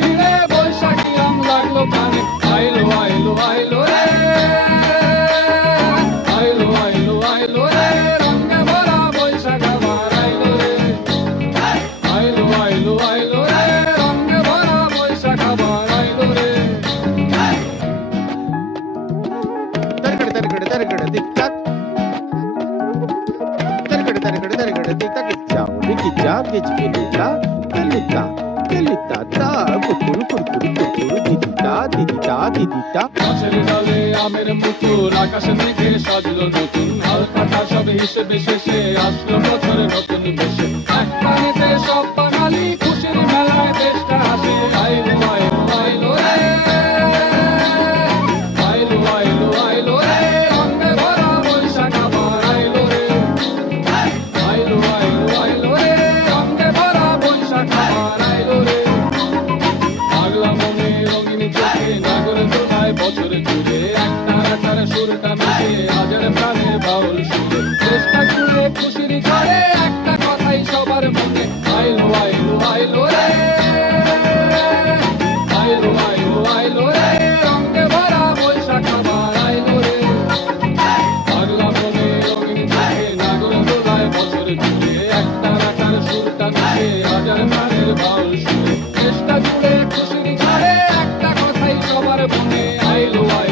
ভিড়ে বৈশাখী আম লাগলো কানে। আইলো আইলো আইলো রে, আইলো আইলো আইলো রে, রঙে ভরা বৈশাখ আবার আইলো রে। আইলো আইলো আইলো রে, রঙে ভরা বৈশাখ আবার আইলো রে। Targada targada targada tic tac. Targada targada targada tic tac. Ciao, Ricky ciao, che ci gelita, gelita ta, kurkuru kurkuru kurkuru didita didita didita. গাছের ডালে আমের মুকুল, আকাশে মেঘে সাজলো নতুন, হালখাতা সব হিসেবে শেষে আসলো বছরের নতুন বেশে। এক পানিতে সব বাঙালি খুশির মেলায় দেশটা হাসে। আইলো আইলো আইলো রে, আইলো আইলো আইলো রে, রঙে ভরা বৈশাখ আবার আইলো রে। আইলো আইলো আইলো রে, রঙে ভরা বৈশাখ আবার আইলো রে। পাগলা মনে রঙিন চোখে নাগরে দোলায় বছর জুড়ে, একটার সুরটা মিশে হাজার প্রাণের বাউল সুরে। চেষ্টা জুড়ে খুশির ঝড়ে একটা কথাই সবার মনে। আইলো আইলো আইলো রে, আইলো আইলো আইলো রে, রঙে ভরা বৈশাখ আবার আইলো রে। পাগলা মনে রঙিন চোখে নাগরে দোলায় বছর জুড়ে, একটার সুরটা মিশে হাজার প্রাণের বাউল সুরে। চেষ্টা জুড়ে খুশির ঝড়ে একটা কথাই সবার মনে। আইলো আইলো